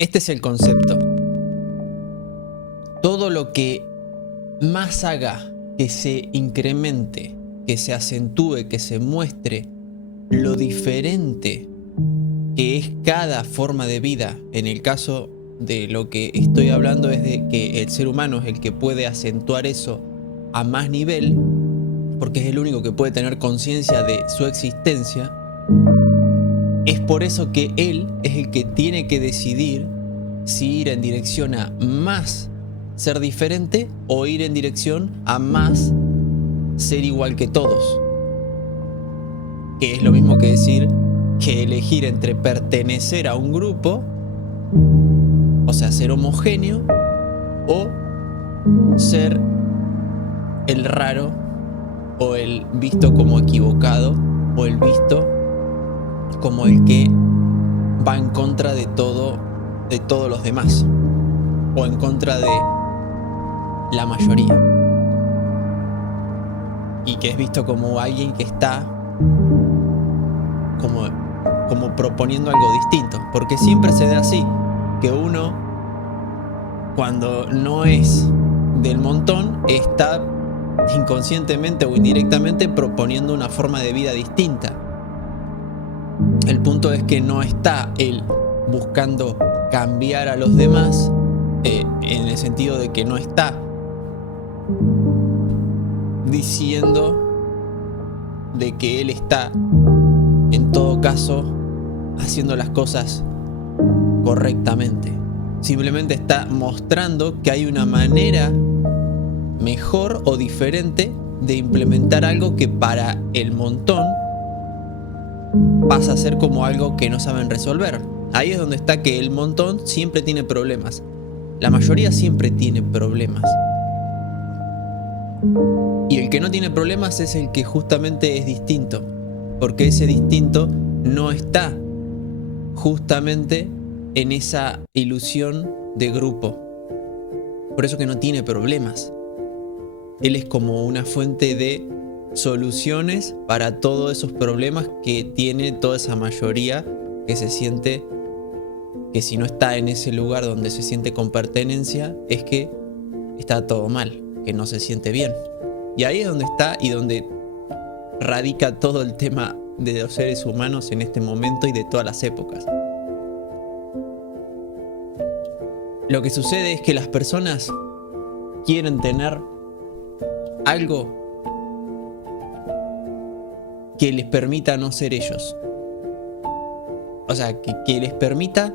Este es el concepto. Todo lo que más haga que se incremente, que se acentúe, que se muestre lo diferente que es cada forma de vida. En el caso de lo que estoy hablando es de que el ser humano es el que puede acentuar eso a más nivel, porque es el único que puede tener conciencia de su existencia. Es por eso que él es el que tiene que decidir si ir en dirección a más ser diferente o ir en dirección a más ser igual que todos. Que es lo mismo que decir que elegir entre pertenecer a un grupo, o sea, ser homogéneo, o ser el raro, o el visto como equivocado, o el visto como el que va en contra de todos los demás, o en contra de la mayoría, y que es visto como alguien que está como proponiendo algo distinto, porque siempre se da así, que uno cuando no es del montón está inconscientemente o indirectamente proponiendo una forma de vida distinta. El punto es que no está él buscando cambiar a los demás, en el sentido de que no está diciendo de que él está en todo caso haciendo las cosas correctamente. Simplemente está mostrando que hay una manera mejor o diferente de implementar algo que para el montón pasa a ser como algo que no saben resolver. Ahí es donde está que el montón siempre tiene problemas. La mayoría siempre tiene problemas. Y el que no tiene problemas es el que justamente es distinto. Porque ese distinto no está justamente en esa ilusión de grupo. Por eso que no tiene problemas. Él es como una fuente de soluciones para todos esos problemas que tiene toda esa mayoría que se siente que si no está en ese lugar donde se siente con pertenencia es que está todo mal, que no se siente bien. Y ahí es donde está y donde radica todo el tema de los seres humanos en este momento y de todas las épocas. Lo que sucede es que las personas quieren tener algo que les permita no ser ellos. O sea, que les permita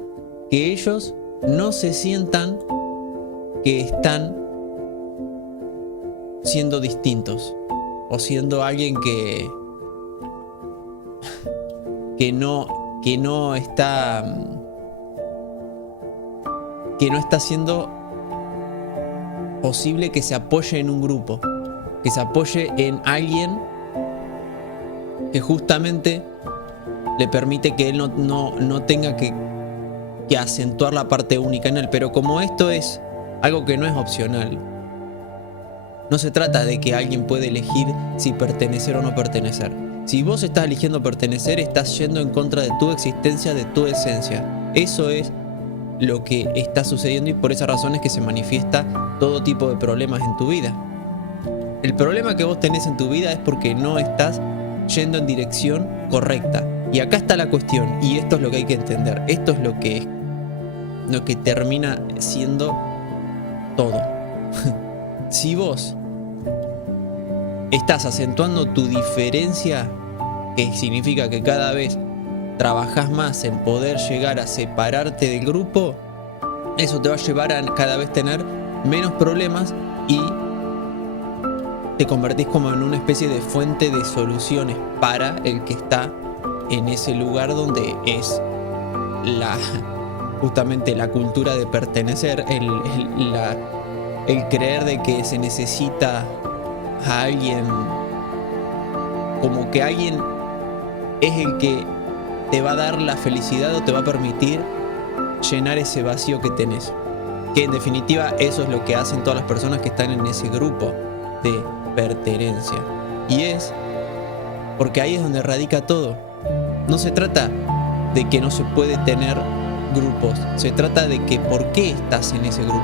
que ellos no se sientan que están siendo distintos o siendo alguien que no está siendo posible que se apoye en un grupo, que se apoye en alguien que justamente le permite que él no tenga que acentuar la parte única en él. Pero como esto es algo que no es opcional, no se trata de que alguien puede elegir si pertenecer o no pertenecer. Si vos estás eligiendo pertenecer, estás yendo en contra de tu existencia, de tu esencia. Eso es lo que está sucediendo y por esa razón es que se manifiesta todo tipo de problemas en tu vida. El problema que vos tenés en tu vida es porque no estás yendo en dirección correcta. Y acá está la cuestión, y esto es lo que hay que entender. Esto es lo que termina siendo todo. Si vos estás acentuando tu diferencia, que significa que cada vez trabajás más en poder llegar a separarte del grupo, eso te va a llevar a cada vez tener menos problemas y te convertís como en una especie de fuente de soluciones para el que está en ese lugar donde es justamente la cultura de pertenecer, el creer de que se necesita a alguien, como que alguien es el que te va a dar la felicidad o te va a permitir llenar ese vacío que tenés. Que en definitiva eso es lo que hacen todas las personas que están en ese grupo de pertenencia. Y es porque ahí es donde radica todo. No se trata de que no se puede tener grupos, se trata de que por qué estás en ese grupo.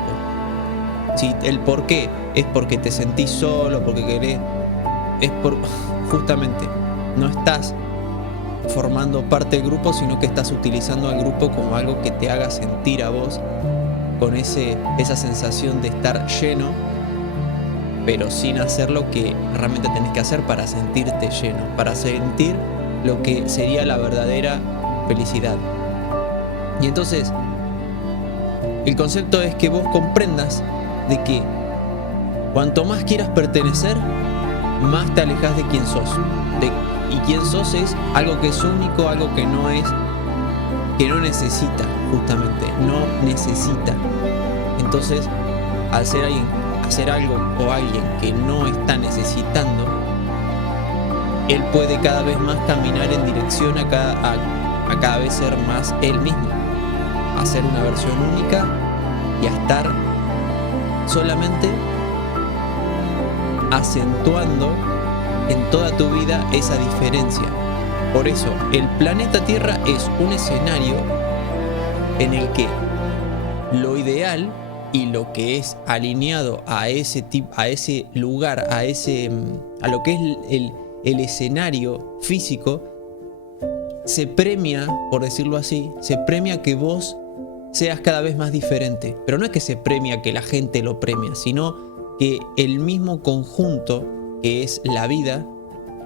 Si el por qué es porque te sentís solo, porque querés, es por justamente no estás formando parte del grupo, sino que estás utilizando al grupo como algo que te haga sentir a vos con esa sensación de estar lleno, pero sin hacer lo que realmente tenés que hacer para sentirte lleno, para sentir lo que sería la verdadera felicidad. Y entonces el concepto es que vos comprendas de que cuanto más quieras pertenecer, más te alejas de quién sos. Y quién sos es algo que es único, algo que no necesita, justamente, no necesita. Entonces, al hacer algo o alguien que no está necesitando, él puede cada vez más caminar en dirección a cada vez ser más él mismo, a ser una versión única y a estar solamente acentuando en toda tu vida esa diferencia. Por eso, el planeta Tierra es un escenario en el que lo ideal y lo que es alineado a ese lugar, a lo que es el escenario físico, se premia, por decirlo así, se premia que vos seas cada vez más diferente. Pero no es que se premia que la gente lo premia, sino que el mismo conjunto que es la vida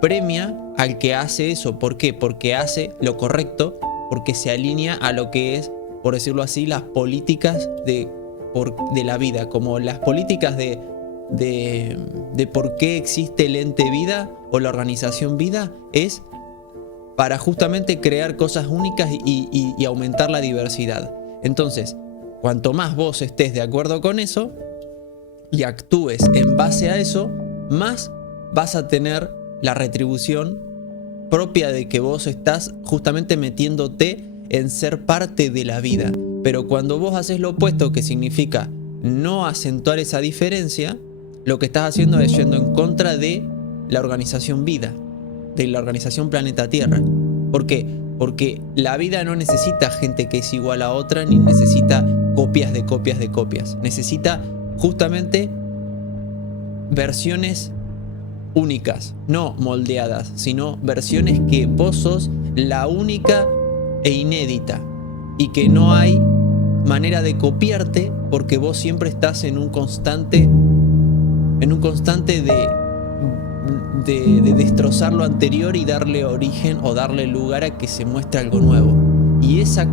premia al que hace eso. ¿Por qué? Porque hace lo correcto, porque se alinea a lo que es, por decirlo así, las políticas de la vida, como las políticas de por qué existe el ente vida o la organización vida, es para justamente crear cosas únicas y aumentar la diversidad. Entonces, cuanto más vos estés de acuerdo con eso y actúes en base a eso, más vas a tener la retribución propia de que vos estás justamente metiéndote en ser parte de la vida. Pero cuando vos haces lo opuesto, que significa no acentuar esa diferencia, lo que estás haciendo es yendo en contra de la organización vida, de la organización planeta Tierra. ¿Por qué? Porque la vida no necesita gente que es igual a otra, ni necesita copias de copias de copias. Necesita justamente versiones únicas, no moldeadas, sino versiones que vos sos la única e inédita, y que no hay manera de copiarte, porque vos siempre estás en un constante de destrozar lo anterior y darle origen o darle lugar a que se muestre algo nuevo. Y esa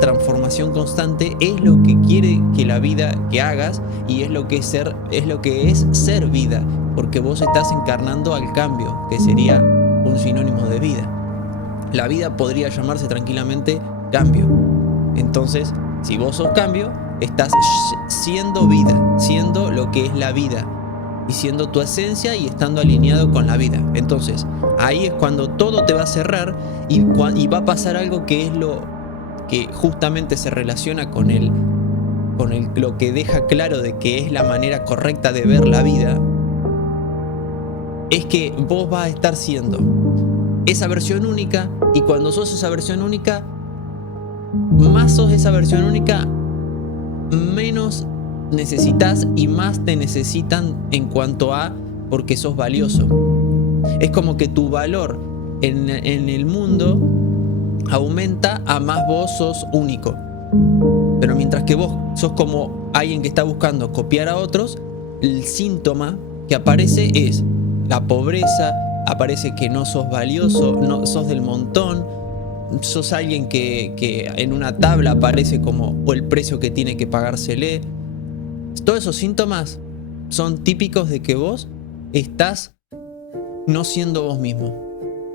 transformación constante es lo que quiere que la vida que hagas, y es lo que es ser vida, porque vos estás encarnando al cambio, que sería un sinónimo de vida. La vida podría llamarse tranquilamente cambio. Entonces, si vos sos cambio, estás siendo vida, siendo lo que es la vida, y siendo tu esencia y estando alineado con la vida. Entonces, ahí es cuando todo te va a cerrar y va a pasar algo que es lo que justamente se relaciona con lo que deja claro de que es la manera correcta de ver la vida. Es que vos vas a estar siendo esa versión única, y cuando sos esa versión única, más sos esa versión única, menos necesitas y más te necesitan en cuanto a porque sos valioso. Es como que tu valor en el mundo aumenta a más vos sos único. Pero mientras que vos sos como alguien que está buscando copiar a otros, el síntoma que aparece es la pobreza, aparece que no sos valioso, no sos del montón, sos alguien que en una tabla aparece como o el precio que tiene que pagársele. Todos esos síntomas son típicos de que vos estás no siendo vos mismo.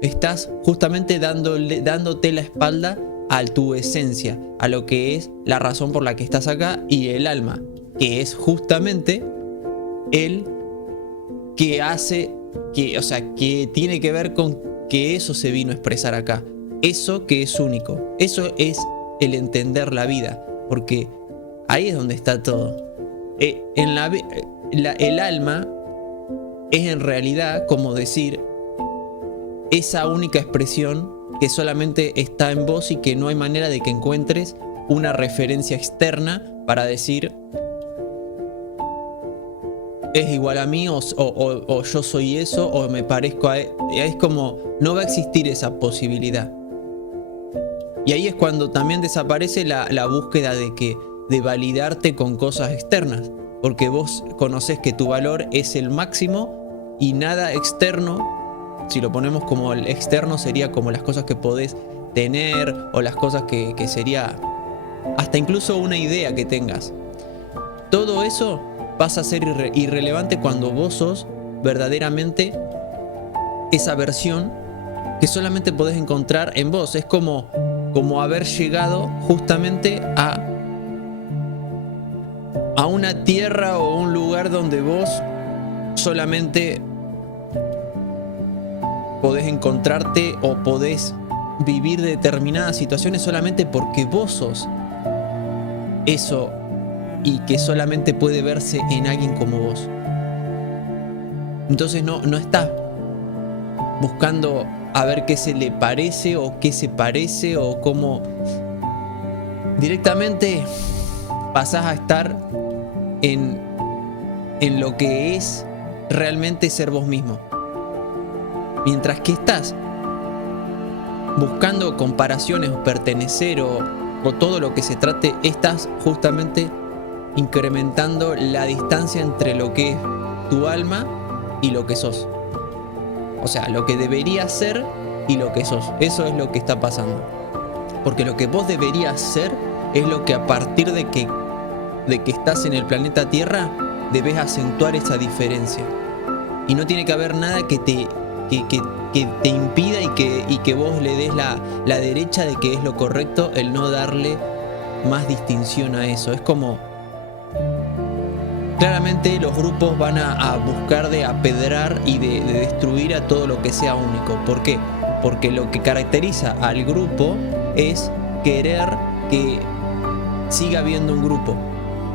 Estás justamente dándote la espalda a tu esencia, a lo que es la razón por la que estás acá, y el alma, que es justamente el que hace, que tiene que ver con que eso se vino a expresar acá. Eso que es único. Eso es el entender la vida, porque ahí es donde está todo. El alma es en realidad como decir esa única expresión que solamente está en vos y que no hay manera de que encuentres una referencia externa para decir es igual a mí o yo soy eso o me parezco a él. Es como no va a existir esa posibilidad. Y ahí es cuando también desaparece la búsqueda de validarte con cosas externas, porque vos conocés que tu valor es el máximo y nada externo, si lo ponemos como el externo, sería como las cosas que podés tener o las cosas que sería hasta incluso una idea que tengas. Todo eso pasa a ser irrelevante cuando vos sos verdaderamente esa versión que solamente podés encontrar en vos. Es como haber llegado justamente a una tierra o un lugar donde vos solamente podés encontrarte o podés vivir determinadas situaciones solamente porque vos sos eso y que solamente puede verse en alguien como vos. Entonces no estás buscando a ver qué se le parece o qué se parece o cómo. Directamente pasás a estar en lo que es realmente ser vos mismo. Mientras que estás buscando comparaciones o pertenecer o todo lo que se trate, estás justamente incrementando la distancia entre lo que es tu alma y lo que sos. O sea, lo que deberías ser y lo que sos. Eso es lo que está pasando. Porque lo que vos deberías ser es lo que a partir de que estás en el planeta Tierra debes acentuar esa diferencia. Y no tiene que haber nada que te impida y que vos le des la derecha de que es lo correcto el no darle más distinción a eso. Es como claramente los grupos van a buscar de apedrar y de destruir a todo lo que sea único. ¿Por qué? Porque lo que caracteriza al grupo es querer que siga habiendo un grupo,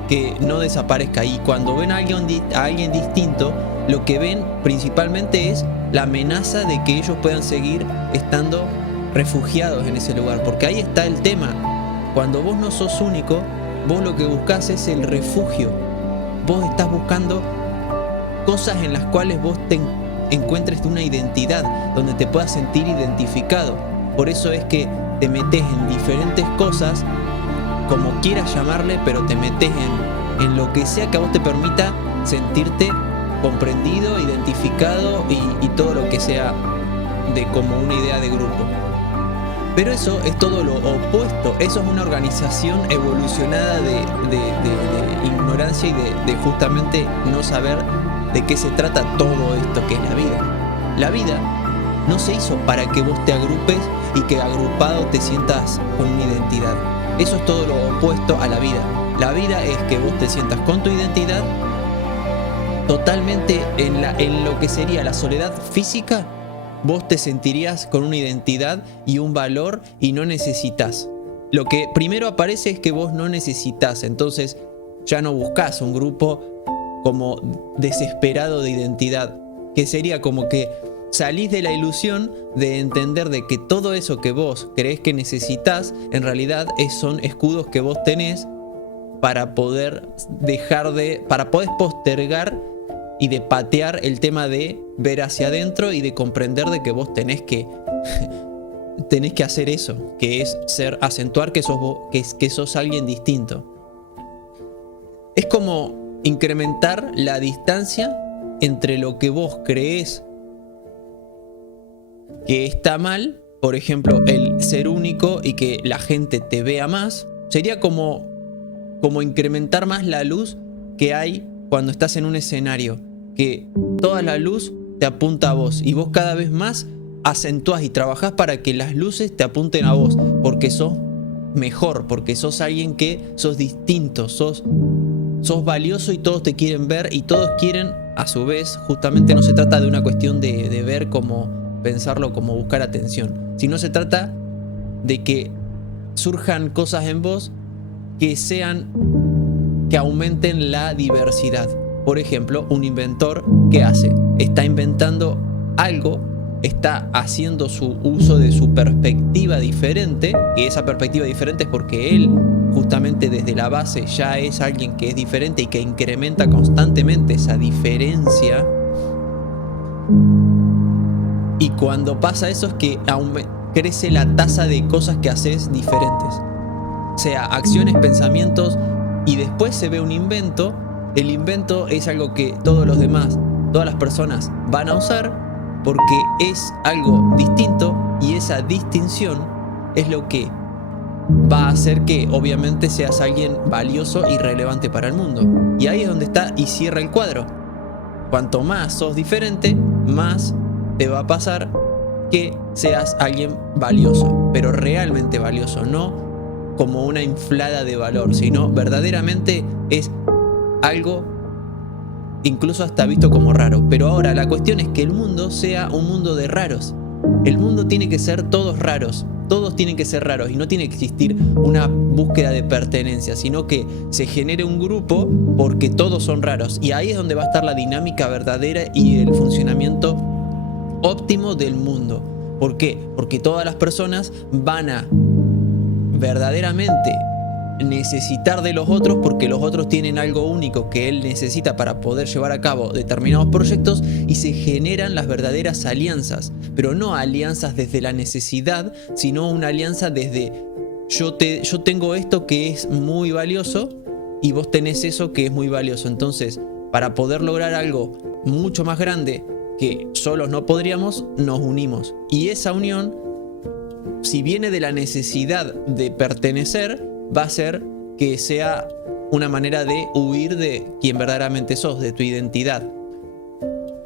que no desaparezca. Y cuando ven a alguien distinto, lo que ven principalmente es la amenaza de que ellos puedan seguir estando refugiados en ese lugar. Porque ahí está el tema. Cuando vos no sos único, vos lo que buscás es el refugio. Vos estás buscando cosas en las cuales vos te encuentres una identidad, donde te puedas sentir identificado. Por eso es que te metes en diferentes cosas, como quieras llamarle, pero te metes en lo que sea que a vos te permita sentirte comprendido, identificado y todo lo que sea de como una idea de grupo. Pero eso es todo lo opuesto. Eso es una organización evolucionada de ignorancia y de justamente no saber de qué se trata todo esto que es la vida. La vida no se hizo para que vos te agrupes y que agrupado te sientas con una identidad. Eso es todo lo opuesto a la vida. La vida es que vos te sientas con tu identidad totalmente en lo que sería la soledad física. Vos te sentirías con una identidad y un valor y no necesitas. Lo que primero aparece es que vos no necesitas, entonces ya no buscas un grupo como desesperado de identidad, que sería como que salís de la ilusión de entender de que todo eso que vos creés que necesitas, en realidad son escudos que vos tenés para poder para poder postergar y de patear el tema de ver hacia adentro y de comprender de que vos tenés que hacer eso, que es acentuar que sos vos, que sos alguien distinto. Es como incrementar la distancia entre lo que vos creés que está mal, por ejemplo, el ser único y que la gente te vea más. Sería como incrementar más la luz que hay cuando estás en un escenario, que toda la luz te apunta a vos y vos cada vez más acentuás y trabajás para que las luces te apunten a vos, porque sos mejor, porque sos alguien que sos distinto, sos valioso y todos te quieren ver y todos quieren a su vez. Justamente no se trata de una cuestión de ver como pensarlo como buscar atención, sino se trata de que surjan cosas en vos que aumenten la diversidad. Por ejemplo, un inventor, ¿qué hace? Está inventando algo está haciendo su uso de su perspectiva diferente, que esa perspectiva diferente es porque él justamente desde la base ya es alguien que es diferente y que incrementa constantemente esa diferencia. Y cuando pasa eso es que crece la tasa de cosas que haces diferentes, sea acciones, pensamientos, y después se ve un invento. El invento es algo que todas las personas van a usar porque es algo distinto, y esa distinción es lo que va a hacer que obviamente seas alguien valioso y relevante para el mundo. Y ahí es donde está y cierra el cuadro. Cuanto más sos diferente, más te va a pasar que seas alguien valioso, pero realmente valioso, no como una inflada de valor, sino verdaderamente es algo incluso hasta visto como raro. Pero ahora la cuestión es que el mundo sea un mundo de raros. El mundo tiene que ser todos raros. Todos tienen que ser raros y no tiene que existir una búsqueda de pertenencia, sino que se genere un grupo porque todos son raros. Y ahí es donde va a estar la dinámica verdadera y el funcionamiento óptimo del mundo. ¿Por qué? Porque todas las personas van a verdaderamente necesitar de los otros, porque los otros tienen algo único que él necesita para poder llevar a cabo determinados proyectos, y se generan las verdaderas alianzas, pero no alianzas desde la necesidad, sino una alianza desde yo tengo esto que es muy valioso y vos tenés eso que es muy valioso. Entonces, para poder lograr algo mucho más grande que solos no podríamos, nos unimos, y esa unión, si viene de la necesidad de pertenecer, va a ser que sea una manera de huir de quien verdaderamente sos, de tu identidad.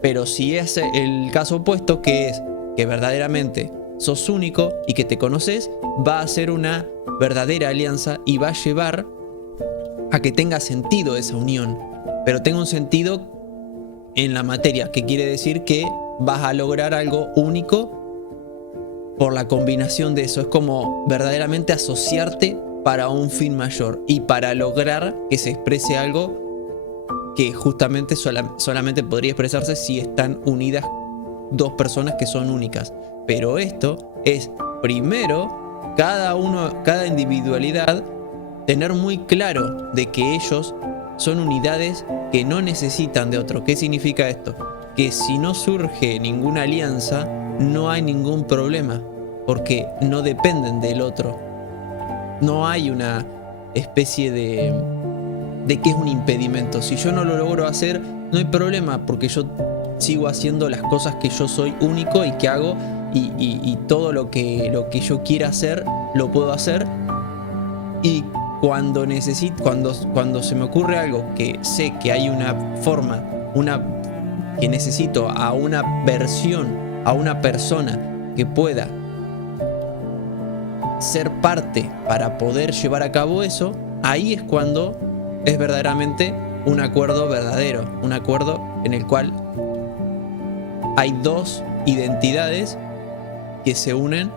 Pero si es el caso opuesto, que es que verdaderamente sos único y que te conoces, va a ser una verdadera alianza y va a llevar a que tenga sentido esa unión, pero tenga un sentido en la materia, que quiere decir que vas a lograr algo único por la combinación de eso. Es como verdaderamente asociarte para un fin mayor y para lograr que se exprese algo que justamente solamente podría expresarse si están unidas dos personas que son únicas. Pero esto es primero cada individualidad tener muy claro de que ellos son unidades que no necesitan de otro. ¿Qué significa esto? Que si no surge ninguna alianza, no hay ningún problema, porque no dependen del otro. No hay una especie de que es un impedimento. Si yo no lo logro hacer, no hay problema, porque yo sigo haciendo las cosas que yo soy único y que hago, y todo lo que yo quiera hacer, lo puedo hacer. Y cuando se me ocurre algo que sé que hay una forma, que necesito a una versión, a una persona que pueda ser parte para poder llevar a cabo eso, ahí es cuando es verdaderamente un acuerdo verdadero, un acuerdo en el cual hay dos identidades que se unen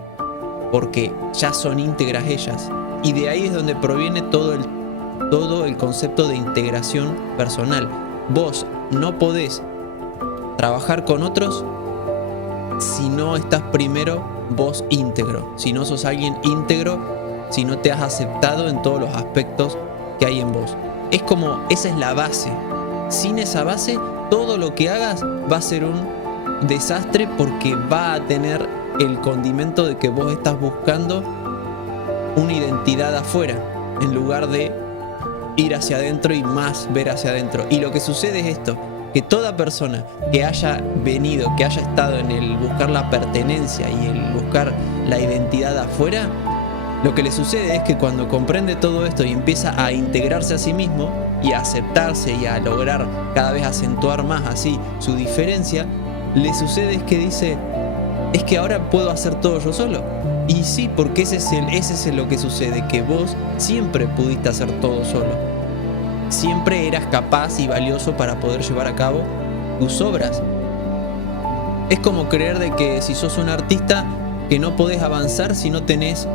porque ya son íntegras ellas, y de ahí es donde proviene todo el concepto de integración personal. Vos no podés trabajar con otros si no estás primero vos íntegro, si no sos alguien íntegro, si no te has aceptado en todos los aspectos que hay en vos. Es como, esa es la base. Sin esa base, todo lo que hagas va a ser un desastre, porque va a tener el condimento de que vos estás buscando una identidad afuera, en lugar de ir hacia adentro y más ver hacia adentro. Y lo que sucede es esto, que toda persona que haya venido, que haya estado en el buscar la pertenencia y el buscar la identidad afuera, lo que le sucede es que cuando comprende todo esto y empieza a integrarse a sí mismo y a aceptarse y a lograr cada vez acentuar más así su diferencia, le sucede es que dice, es que ahora puedo hacer todo yo solo. Y sí, porque ese es lo que sucede, que vos siempre pudiste hacer todo solo. Siempre eras capaz y valioso para poder llevar a cabo tus obras. Es como creer de que si sos un artista, que no podés avanzar si no tenés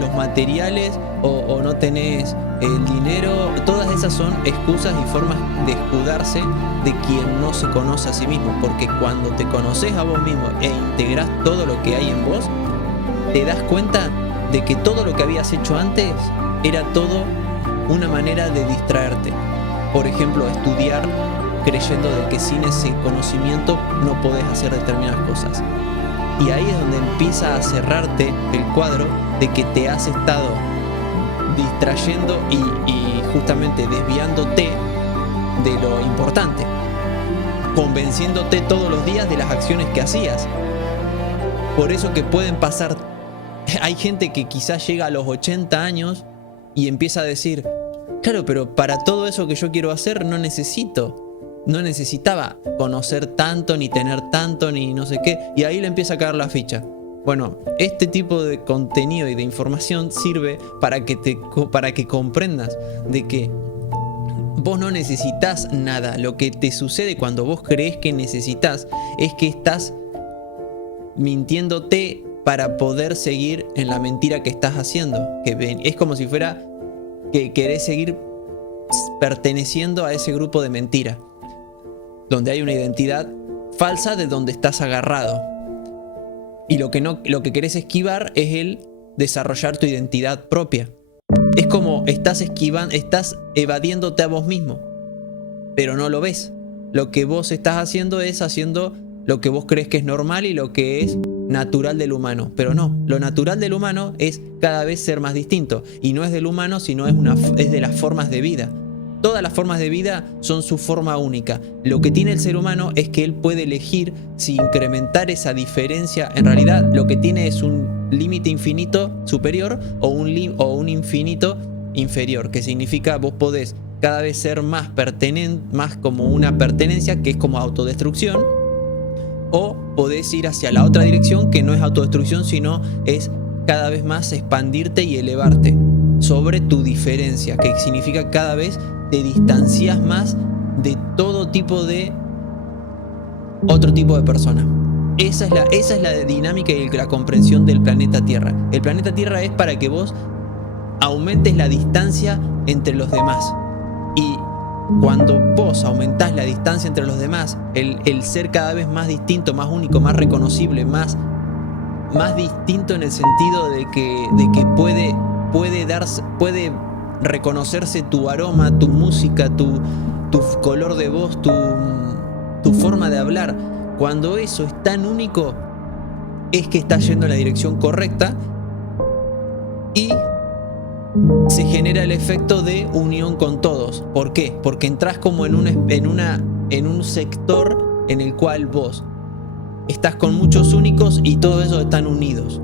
los materiales o no tenés el dinero. Todas esas son excusas y formas de escudarse de quien no se conoce a sí mismo, porque cuando te conoces a vos mismo e integrás todo lo que hay en vos, te das cuenta de que todo lo que habías hecho antes era todo una manera de distraerte. Por ejemplo, estudiar creyendo de que sin ese conocimiento no podés hacer determinadas cosas. Y ahí es donde empieza a cerrarte el cuadro de que te has estado distrayendo y justamente desviándote de lo importante, convenciéndote todos los días de las acciones que hacías. Por eso que pueden pasar, hay gente que quizás llega a los 80 años y empieza a decir, claro, pero para todo eso que yo quiero hacer no necesitaba conocer tanto, ni tener tanto, ni no sé qué, y ahí le empieza a caer la ficha. Bueno, este tipo de contenido y de información sirve para que comprendas de que vos no necesitas nada. Lo que te sucede cuando vos crees que necesitas es que estás mintiéndote para poder seguir en la mentira que estás haciendo. Que es como si fuera que querés seguir perteneciendo a ese grupo de mentira, donde hay una identidad falsa de donde estás agarrado. Y lo que querés esquivar es el desarrollar tu identidad propia. Es como estás evadiéndote a vos mismo, pero no lo ves. Lo que vos estás haciendo es haciendo lo que vos crees que es normal y lo que es natural del humano. Pero no, lo natural del humano es cada vez ser más distinto. Y no es del humano, sino es de las formas de vida. Todas las formas de vida son su forma única. Lo que tiene el ser humano es que él puede elegir si incrementar esa diferencia. En realidad lo que tiene es un límite infinito superior o un infinito inferior, que significa vos podés cada vez ser más como una pertenencia, que es como autodestrucción, o podés ir hacia la otra dirección, que no es autodestrucción, sino es cada vez más expandirte y elevarte sobre tu diferencia, que significa cada vez te distancias más de todo tipo de otro tipo de persona. Esa es la dinámica y la comprensión del planeta Tierra. El planeta Tierra es para que vos aumentes la distancia entre los demás. Y cuando vos aumentás la distancia entre los demás, el ser cada vez más distinto, más único, más reconocible, más distinto en el sentido de que puede reconocerse tu aroma, tu música, tu color de voz, tu forma de hablar. Cuando eso es tan único, es que estás yendo en la dirección correcta y se genera el efecto de unión con todos. ¿Por qué? Porque entras como en un sector en el cual vos estás con muchos únicos y todos esos están unidos.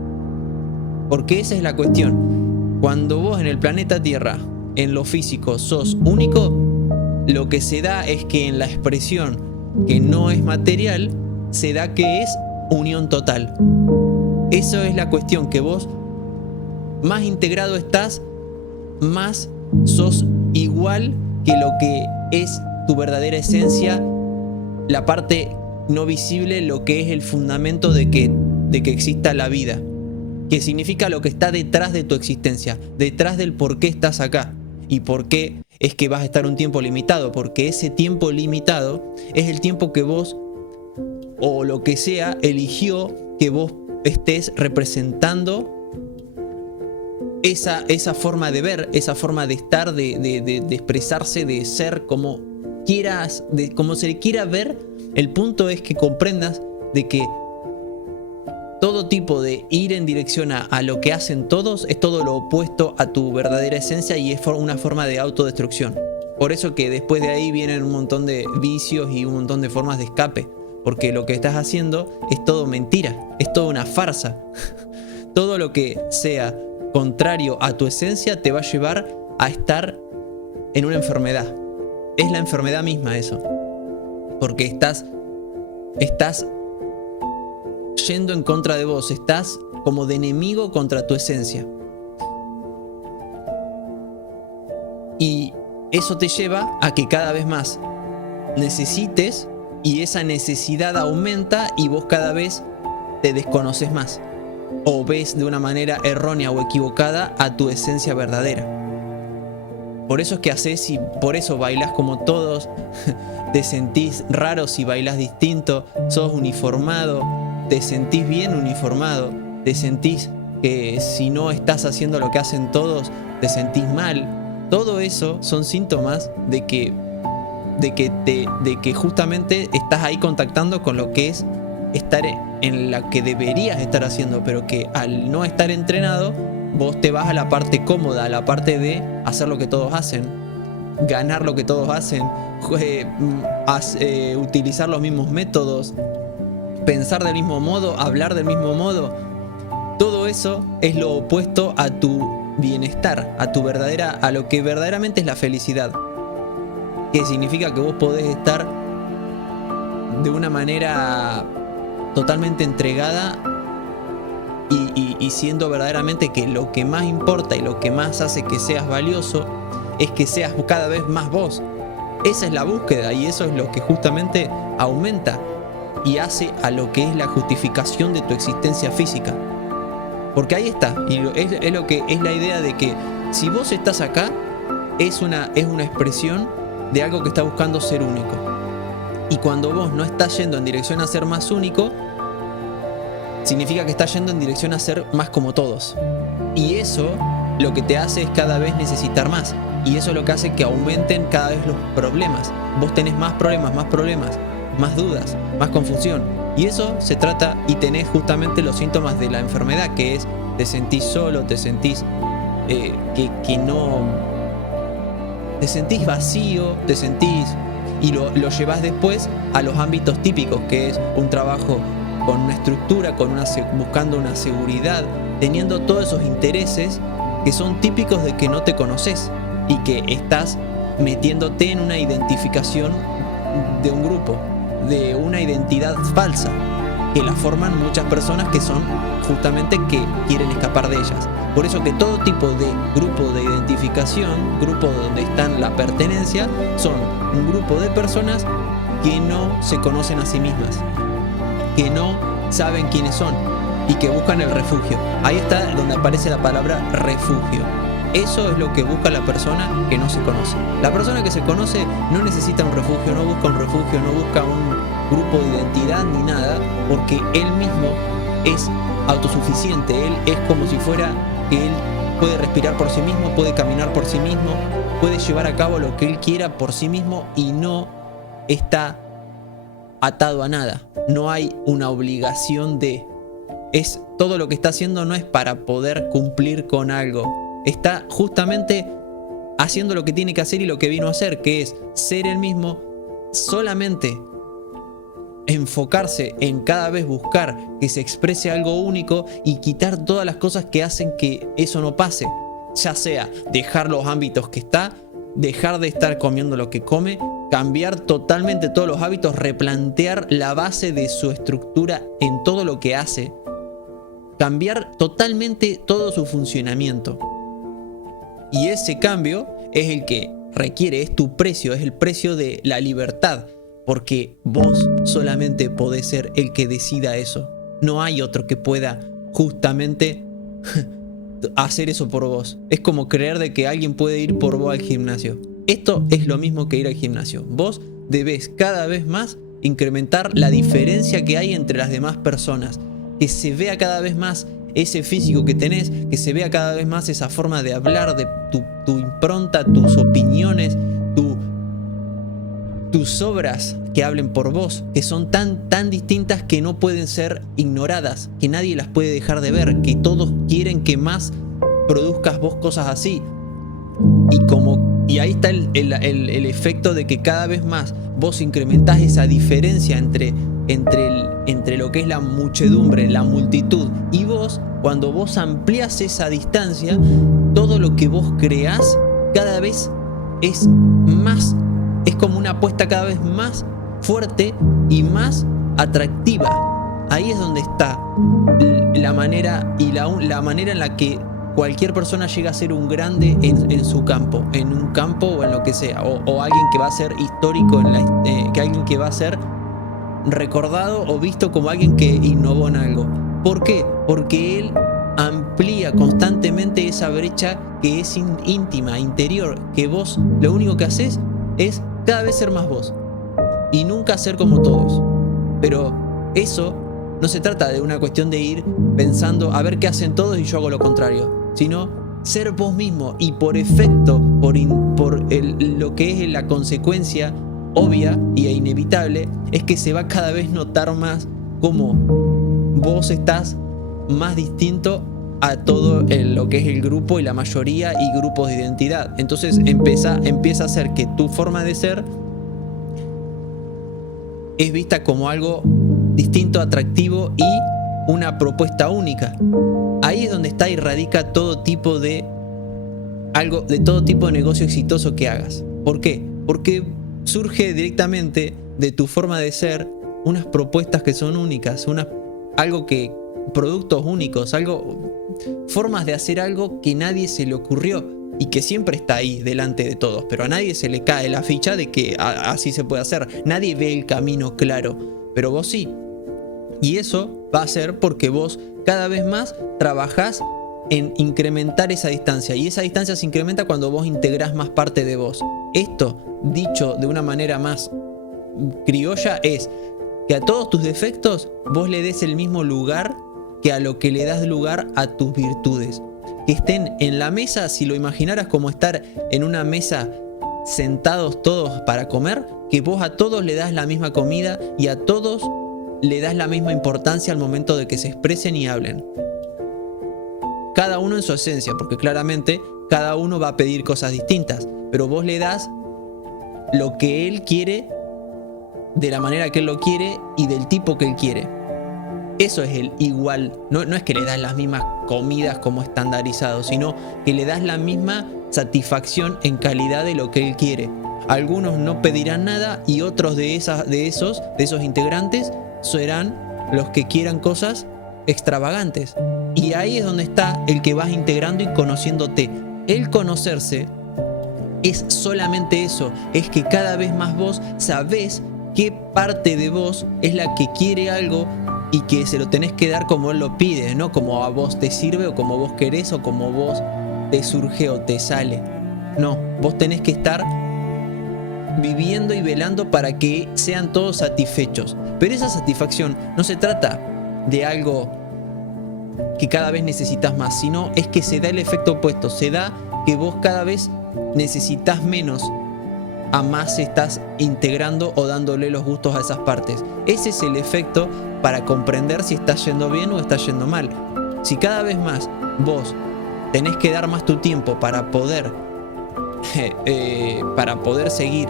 Porque esa es la cuestión. Cuando vos en el planeta Tierra, en lo físico, sos único, lo que se da es que en la expresión que no es material, se da que es unión total. Eso es la cuestión, que vos más integrado estás, más sos igual que lo que es tu verdadera esencia, la parte no visible, lo que es el fundamento de que exista la vida. Que significa lo que está detrás de tu existencia, detrás del por qué estás acá y por qué es que vas a estar un tiempo limitado, porque ese tiempo limitado es el tiempo que vos, o lo que sea, eligió que vos estés representando esa forma de ver, esa forma de estar, de expresarse, de ser como quieras, como se le quiera ver. El punto es que comprendas de que todo tipo de ir en dirección a lo que hacen todos es todo lo opuesto a tu verdadera esencia y es una forma de autodestrucción. Por eso que después de ahí vienen un montón de vicios y un montón de formas de escape, porque lo que estás haciendo es todo mentira, es toda una farsa. Todo lo que sea contrario a tu esencia te va a llevar a estar en una enfermedad. Es la enfermedad misma eso, porque estás yendo en contra de vos, estás como de enemigo contra tu esencia. Y eso te lleva a que cada vez más necesites, y esa necesidad aumenta y vos cada vez te desconoces más. o ves de una manera errónea o equivocada a tu esencia verdadera. Por eso es que haces y por eso bailas como todos, te sentís raro si bailas distinto, sos uniformado, te sentís bien uniformado, te sentís que si no estás haciendo lo que hacen todos, te sentís mal. Todo eso son síntomas de que justamente estás ahí contactando con lo que es estar en la que deberías estar haciendo, pero que al no estar entrenado, vos te vas a la parte cómoda, a la parte de hacer lo que todos hacen, ganar lo que todos hacen, utilizar los mismos métodos, pensar del mismo modo, hablar del mismo modo. Todo eso es lo opuesto a tu bienestar, a lo que verdaderamente es la felicidad. Que significa que vos podés estar de una manera totalmente entregada y siendo verdaderamente que lo que más importa y lo que más hace que seas valioso es que seas cada vez más vos. Esa es la búsqueda y eso es lo que justamente aumenta y hace a lo que es la justificación de tu existencia física. Porque ahí está, y es lo que es la idea de que si vos estás acá, es una expresión de algo que está buscando ser único. Y cuando vos no estás yendo en dirección a ser más único, significa que estás yendo en dirección a ser más como todos. Y eso lo que te hace es cada vez necesitar más. Y eso es lo que hace que aumenten cada vez los problemas. Vos tenés más problemas, más dudas, más confusión. Y eso se trata y tenés justamente los síntomas de la enfermedad, que es te sentís solo, te sentís que no... Te sentís vacío, te sentís... Y lo llevas después a los ámbitos típicos, que es un trabajo con una estructura, buscando una seguridad, teniendo todos esos intereses que son típicos de que no te conoces y que estás metiéndote en una identificación de un grupo, de una identidad falsa, que la forman muchas personas que son justamente que quieren escapar de ellas. Por eso que todo tipo de grupo de identificación, grupo donde están la pertenencia, son un grupo de personas que no se conocen a sí mismas, que no saben quiénes son y que buscan el refugio. Ahí está donde aparece la palabra refugio. Eso es lo que busca la persona que no se conoce. La persona que se conoce no necesita un refugio, no busca un refugio, no busca un grupo de identidad ni nada, porque él mismo es autosuficiente. Él es como si fuera que él puede respirar por sí mismo, puede caminar por sí mismo, puede llevar a cabo lo que él quiera por sí mismo y no está atado a nada. No hay una obligación de... todo lo que está haciendo no es para poder cumplir con algo. Está justamente haciendo lo que tiene que hacer y lo que vino a hacer, que es ser él mismo, solamente enfocarse en cada vez buscar que se exprese algo único y quitar todas las cosas que hacen que eso no pase. Ya sea dejar los ámbitos que está, dejar de estar comiendo lo que come, cambiar totalmente todos los hábitos, replantear la base de su estructura en todo lo que hace, cambiar totalmente todo su funcionamiento. Y ese cambio es el que requiere, es tu precio, es el precio de la libertad, porque vos solamente podés ser el que decida eso. No hay otro que pueda justamente hacer eso por vos. Es como creer de que alguien puede ir por vos al gimnasio. Esto es lo mismo que ir al gimnasio. Vos debés cada vez más incrementar la diferencia que hay entre las demás personas, que se vea cada vez más ese físico que tenés, que se vea cada vez más esa forma de hablar, de tu impronta, tus opiniones, tus obras que hablen por vos, que son tan distintas que no pueden ser ignoradas, que nadie las puede dejar de ver, que todos quieren que más produzcas vos cosas así. Y ahí está el efecto de que cada vez más vos incrementás esa diferencia entre lo que es la muchedumbre, la multitud y vos. Cuando vos ampliás esa distancia, todo lo que vos creás cada vez es como una apuesta cada vez más fuerte y más atractiva. Ahí es donde está la manera la manera en la que cualquier persona llega a ser un grande en su campo, en un campo o en lo que sea, o alguien que va a ser histórico, que alguien que va a ser recordado o visto como alguien que innovó en algo. ¿Por qué? Porque él amplía constantemente esa brecha que es íntima, interior, que vos lo único que haces es cada vez ser más vos y nunca ser como todos. Pero eso no se trata de una cuestión de ir pensando a ver qué hacen todos y yo hago lo contrario, sino ser vos mismo, y por efecto, lo que es la consecuencia obvia e inevitable, es que se va cada vez notar más cómo vos estás más distinto a todo lo que es el grupo y la mayoría y grupos de identidad. Entonces empieza a hacer que tu forma de ser es vista como algo distinto, atractivo y una propuesta única. Ahí es donde está y radica todo tipo de negocio exitoso que hagas. ¿Por qué? Porque surge directamente de tu forma de ser unas propuestas que son únicas, productos únicos, formas de hacer algo que nadie se le ocurrió y que siempre está ahí delante de todos, pero a nadie se le cae la ficha de que así se puede hacer. Nadie ve el camino claro, pero vos sí. Y eso va a ser porque vos cada vez más trabajás en incrementar esa distancia, y esa distancia se incrementa cuando vos integrás más parte de vos. Esto, dicho de una manera más criolla, es que a todos tus defectos vos le des el mismo lugar que a lo que le das lugar a tus virtudes. Que estén en la mesa, si lo imaginaras como estar en una mesa sentados todos para comer, que vos a todos le das la misma comida y a todos le das la misma importancia al momento de que se expresen y hablen. Cada uno en su esencia, porque claramente cada uno va a pedir cosas distintas, pero vos le das lo que él quiere, de la manera que él lo quiere y del tipo que él quiere. Eso es el igual. No es que le das las mismas comidas como estandarizado, sino que le das la misma satisfacción en calidad de lo que él quiere. Algunos no pedirán nada y otros de esos integrantes serán los que quieran cosas extravagantes. Y ahí es donde está el que vas integrando y conociéndote. El conocerse es solamente eso, es que cada vez más vos sabés qué parte de vos es la que quiere algo y que se lo tenés que dar como él lo pide, no como a vos te sirve o como vos querés o como vos te surge o te sale. No, vos tenés que estar viviendo y velando para que sean todos satisfechos. Pero esa satisfacción no se trata de algo que cada vez necesitas más, sino es que se da el efecto opuesto. Se da que vos cada vez necesitas menos, a más estás integrando o dándole los gustos a esas partes. Ese es el efecto para comprender si estás yendo bien o estás yendo mal. Si cada vez más vos tenés que dar más tu tiempo para poder seguir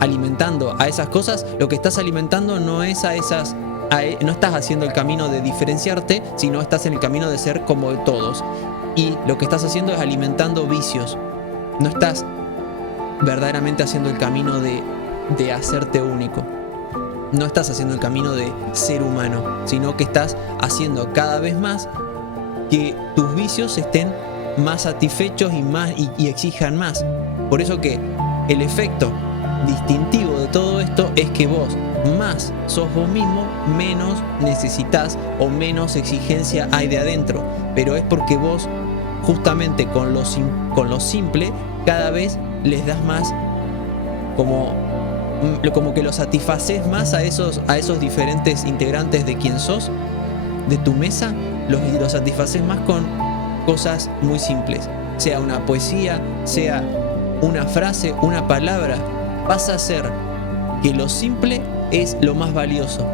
alimentando a esas cosas, lo que estás alimentando no es no estás haciendo el camino de diferenciarte, sino estás en el camino de ser como todos. Y lo que estás haciendo es alimentando vicios. No estás verdaderamente haciendo el camino de hacerte único. No estás haciendo el camino de ser humano, sino que estás haciendo cada vez más que tus vicios estén más satisfechos y exijan más. Por eso que el efecto distintivo de todo esto es que vos más sos vos mismo, menos necesitas o menos exigencia hay de adentro. Pero es porque vos justamente con lo simple cada vez les das más, como que lo satisfaces más a esos diferentes integrantes de quien sos, de tu mesa, los satisfaces más con cosas muy simples, sea una poesía, sea una frase, una palabra. Vas a hacer que lo simple es lo más valioso,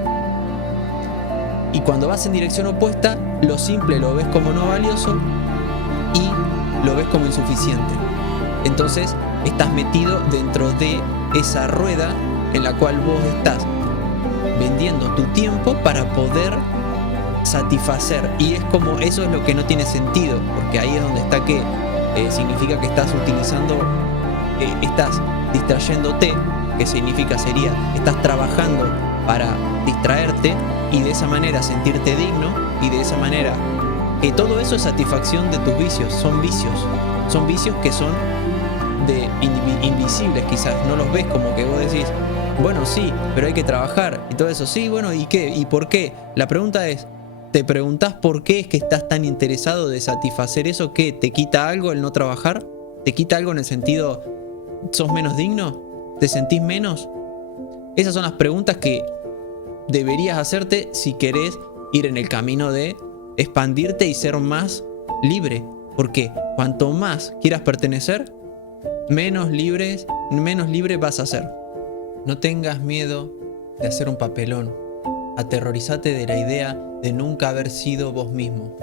y cuando vas en dirección opuesta, lo simple lo ves como no valioso y lo ves como insuficiente. Entonces estás metido dentro de esa rueda en la cual vos estás vendiendo tu tiempo para poder satisfacer, y es como eso es lo que no tiene sentido, porque ahí es donde está que significa que estás utilizando, estás distrayéndote, que sería estás trabajando para distraerte y de esa manera sentirte digno, y de esa manera que todo eso es satisfacción de tus vicios. Son vicios que son invisibles, quizás no los ves, como que vos decís, bueno sí, pero hay que trabajar y todo eso. Sí, bueno, ¿y qué? ¿Y por qué? La pregunta es, ¿Te preguntás por qué es que estás tan interesado de satisfacer eso? ¿Qué? ¿Te quita algo el no trabajar? ¿Te quita algo en el sentido, sos menos digno? ¿Te sentís menos? Esas son las preguntas que deberías hacerte si querés ir en el camino de expandirte y ser más libre. Porque cuanto más quieras pertenecer, menos libre vas a ser. No tengas miedo de hacer un papelón. Aterrorizate de la idea de nunca haber sido vos mismo.